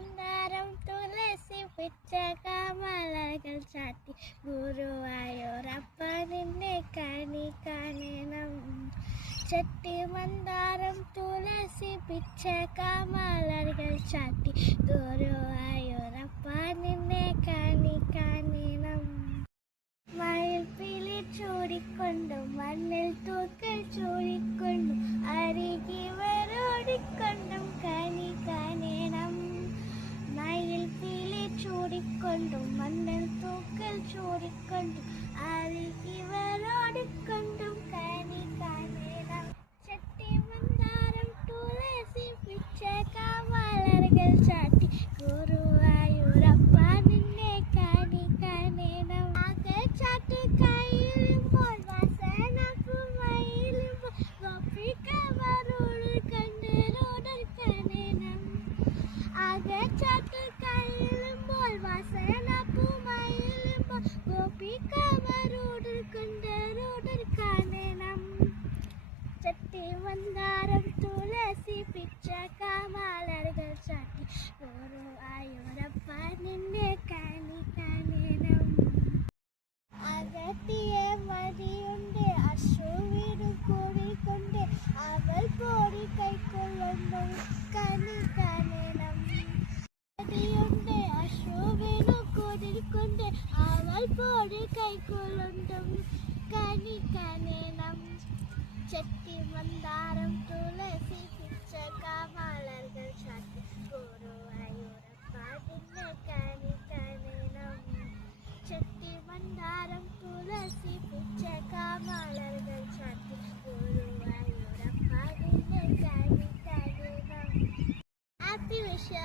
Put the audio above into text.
മന്ദാരം തുളസി പിച്ചകമലകൾ ചാത്തി ഗുരുവായൂരപ്പ നിന്നെ കണി കാണണം. ചട്ടി മന്ദാരം തുളസി പിച്ചകമലകൾ ചാത്തി ഗുരുവായൂരപ്പ നിന്നെ കണി കാണണം. മയിൽപ്പീലി ചൂടിക്കൊണ്ടും മണ്ണിൽ തൂക്കൽ ചൂടിക്കൊണ്ടും അരികിവരോടിക്കൊണ്ടും കണി കാണണം. മയിൽപ്പീലി ചൂടിക്കൊണ്ടും മണ്ണിൽ തൂക്കൽ ചൂടിക്കൊണ്ടും അരികിവരോടിക്കൊണ്ടും കണി കാണണം. ചട്ടി മന്ദാരം തുളസി പിച്ചകമലകൾ ചാത്തി ഗുരുവായൂരപ്പ നിന്നെ കണി കാണണം. ചാട്ട് കയ്യിലുമ്പോൾ വാസനപ്പുമയിലുമ്പോൾ ഗോപികമാരോട് കണ്ണീരോടൽ കാണണം. ചാട്ട് കയ്യിലുമ്പോൾ വാസനപ്പുമയിലുമ്പോൾ ഗോപികമാരോട് കണ്ണീരോടൽ കാണണം. ചട്ടി മന്ദാരം തുളസി പിച്ചകമലകൾ ചാട്ടി ഗുരുവായൂരപ്പ നിന്നെ കണി കാണണം. അകത്തിയെ മടിയുണ്ട് അശ്രുവിനു കൂടിക്കൊണ്ട് അവൾ പോടി കൈക്കൊള്ളുന്നു കണി കാണണം. മടിയുണ്ട് അശ്രുവിനു കൂടിക്കൊണ്ട് അവൾ പോടി കൈക്കൊള്ളുന്നു കണി കാണണം. ചട്ടി മന്ദാരം തുളസി പിച്ചകമലകൾ ചാത്തി ഗുരുവായൂരപ്പ നിന്നെ കണി കാണണം. ചട്ടി മന്ദാരം തുളസി പിച്ചകമലകൾ ചാത്തി ഗുരുവായൂരപ്പ നിന്നെ കണി കാണണം. ഹാപ്പി വിഷു.